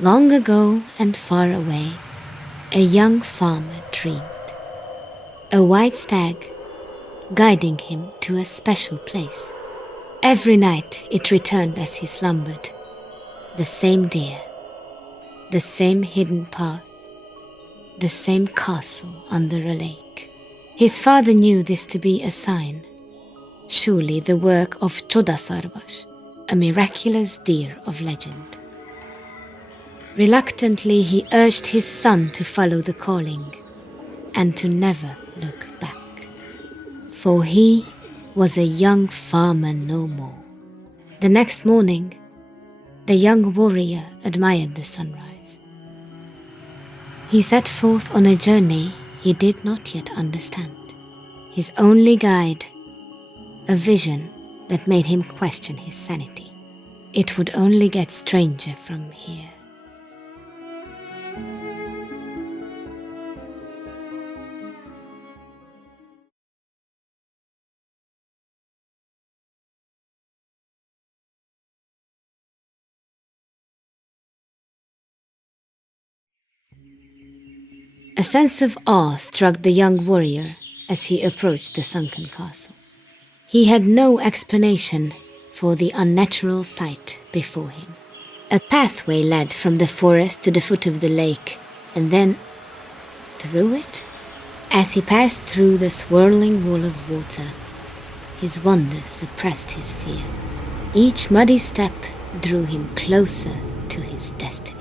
Long ago and far away, a young farmer dreamed. A white stag guiding him to a special place. Every night it returned as he slumbered. The same deer, the same hidden path, the same castle under a lake. His father knew this to be a sign. Surely the work of Chodasarvash, a miraculous deer of legend. Reluctantly he urged his son to follow the calling and to never look back. For he was a young farmer no more. The next morning, the young warrior admired the sunrise. He set forth on a journey he did not yet understand. His only guide, a vision that made him question his sanity. It would only get stranger from here. A sense of awe struck the young warrior as he approached the sunken castle. He had no explanation for the unnatural sight before him. A pathway led from the forest to the foot of the lake, and then through it. As he passed through the swirling wall of water, his wonder suppressed his fear. Each muddy step drew him closer to his destiny.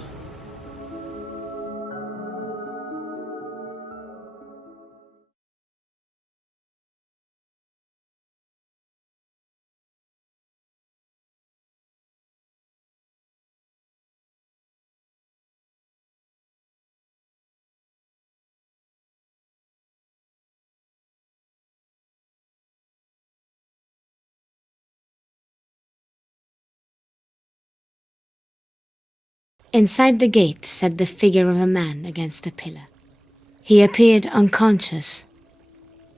Inside the gate sat the figure of a man against a pillar. He appeared unconscious,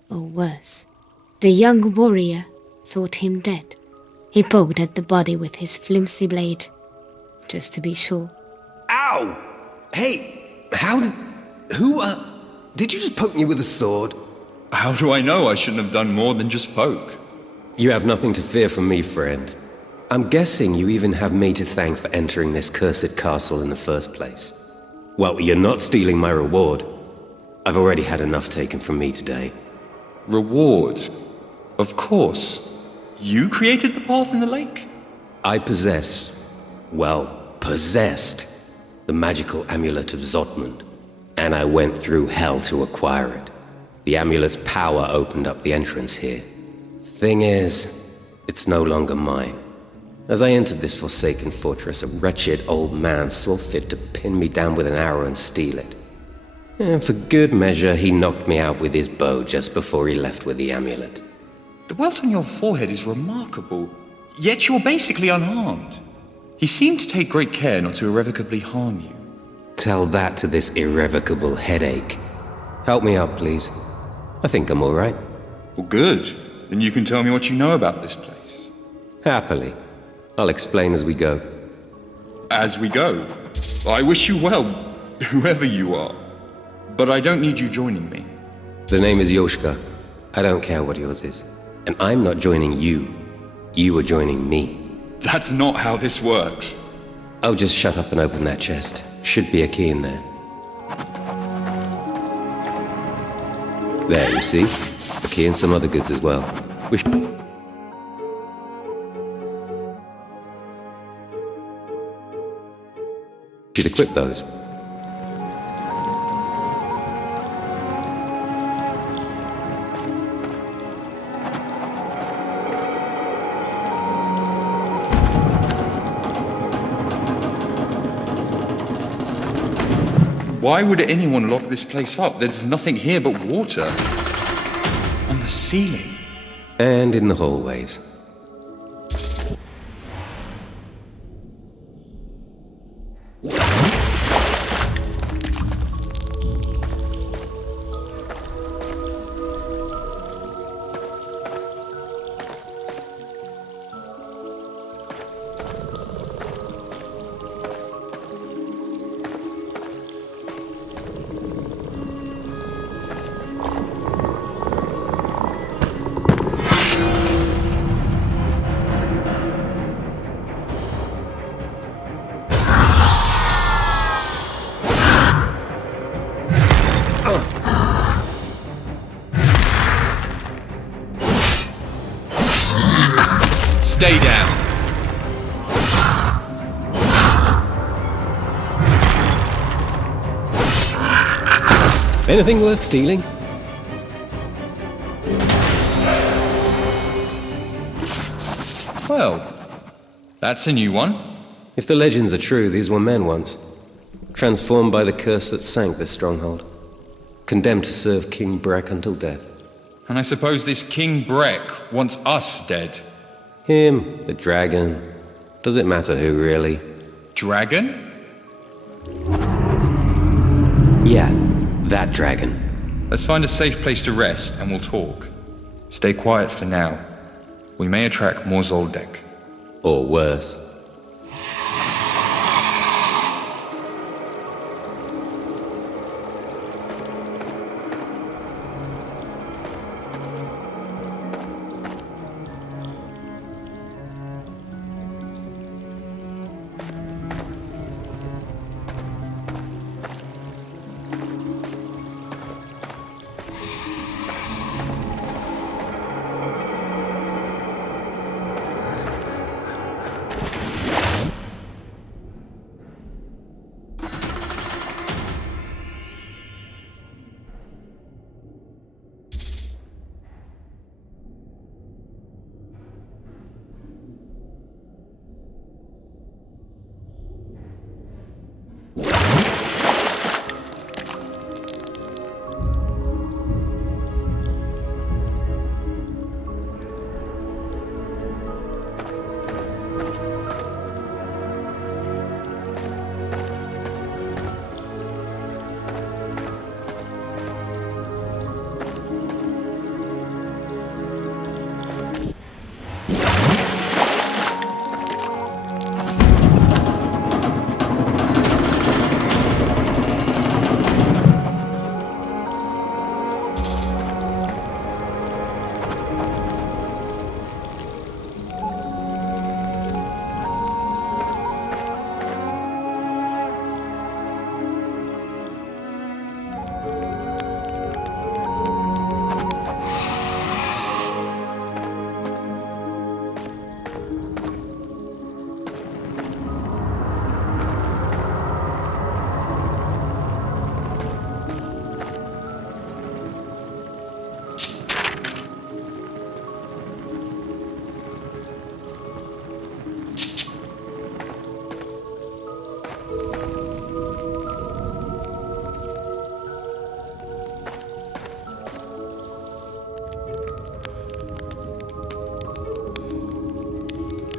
or worse. The young warrior thought him dead. He poked at the body with his flimsy blade, just to be sure. Ow! Hey, did you just poke me with a sword? How do I know? I shouldn't have done more than just poke. You have nothing to fear from me, friend. I'm guessing you even have me to thank for entering this cursed castle in the first place. Well, you're not stealing my reward. I've already had enough taken from me today. Reward? Of course. You created the path in the lake? I possessed the magical amulet of Zotmund, and I went through hell to acquire it. The amulet's power opened up the entrance here. Thing is, it's no longer mine. As I entered this forsaken fortress, a wretched old man saw fit to pin me down with an arrow and steal it. And for good measure, he knocked me out with his bow just before he left with the amulet. The welt on your forehead is remarkable, yet you're basically unharmed. He seemed to take great care not to irrevocably harm you. Tell that to this irrevocable headache. Help me up, please. I think I'm all right. Well, good. Then you can tell me what you know about this place. Happily. I'll explain as we go. As we go? I wish you well, whoever you are. But I don't need you joining me. The name is Yoshka. I don't care what yours is. And I'm not joining you. You are joining me. That's not how this works. Oh, just shut up and open that chest. Should be a key in there. There, you see? A key and some other goods as well. Should equip those. Why would anyone lock this place up? There's nothing here but water. On the ceiling. And in the hallways. stay down. Anything worth stealing? Well, that's a new one. If the legends are true, these were men once, transformed by the curse that sank this stronghold, condemned to serve King Breck until death. And I suppose this King Breck wants us dead. Him, the dragon. Does it matter who, really? Dragon? Yeah, that dragon. Let's find a safe place to rest and we'll talk. Stay quiet for now. We may attract more Zoldyck. Or worse.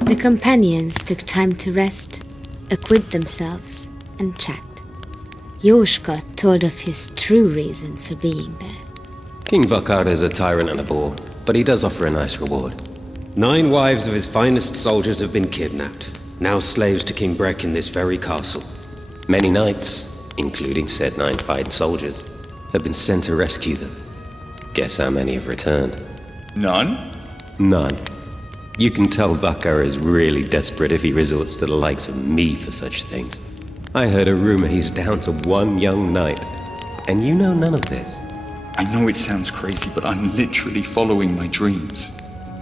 The companions took time to rest, equip themselves, and chat. Yoshka told of his true reason for being there. King Vakar is a tyrant and a bore, but he does offer a nice reward. 9 wives of his finest soldiers have been kidnapped, now slaves to King Breck in this very castle. Many knights, including said 9 fine soldiers, have been sent to rescue them. Guess how many have returned? None? None. You can tell Vakar is really desperate if he resorts to the likes of me for such things. I heard a rumor he's down to 1 young knight, and you know none of this. I know it sounds crazy, but I'm literally following my dreams.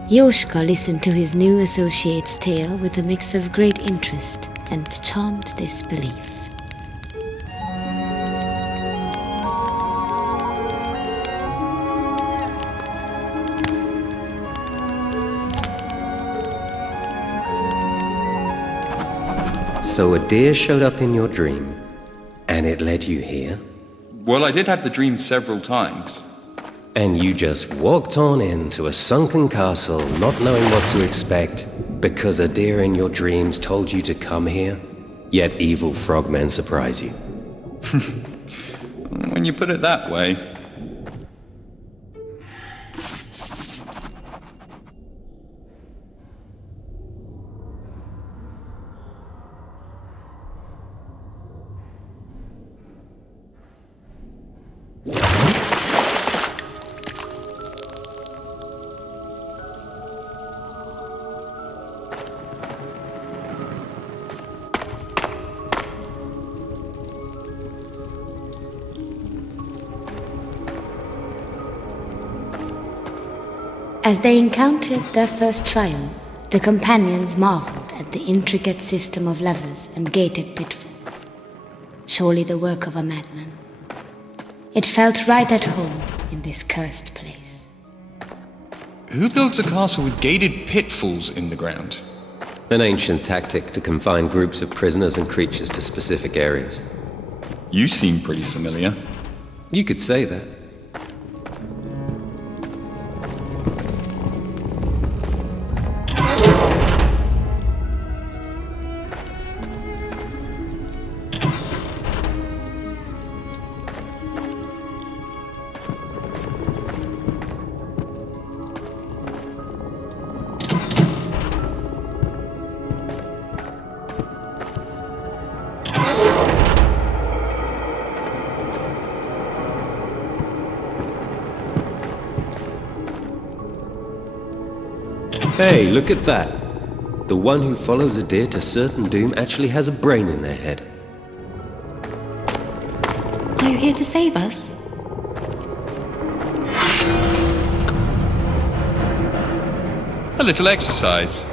Yoshka listened to his new associate's tale with a mix of great interest and charmed disbelief. So a deer showed up in your dream, and it led you here? Well, I did have the dream several times. And you just walked on into a sunken castle, not knowing what to expect, because a deer in your dreams told you to come here? Yet evil frogmen surprise you. When you put it that way. As they encountered their first trial, The companions marveled at the intricate system of levers and gated pitfalls. Surely the work of a madman. It felt right at home in this cursed place. Who builds a castle with gated pitfalls in the ground? An ancient tactic to confine groups of prisoners and creatures to specific areas. You seem pretty familiar. You could say that. Hey, look at that. The one who follows a deer to certain doom actually has a brain in their head. Are you here to save us? A little exercise.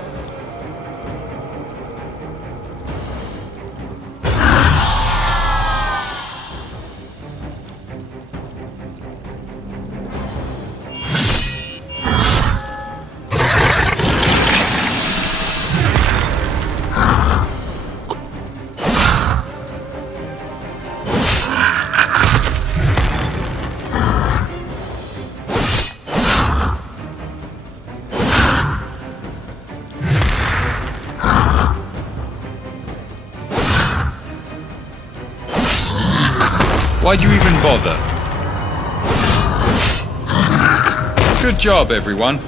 Why'd you even bother? Good job, everyone.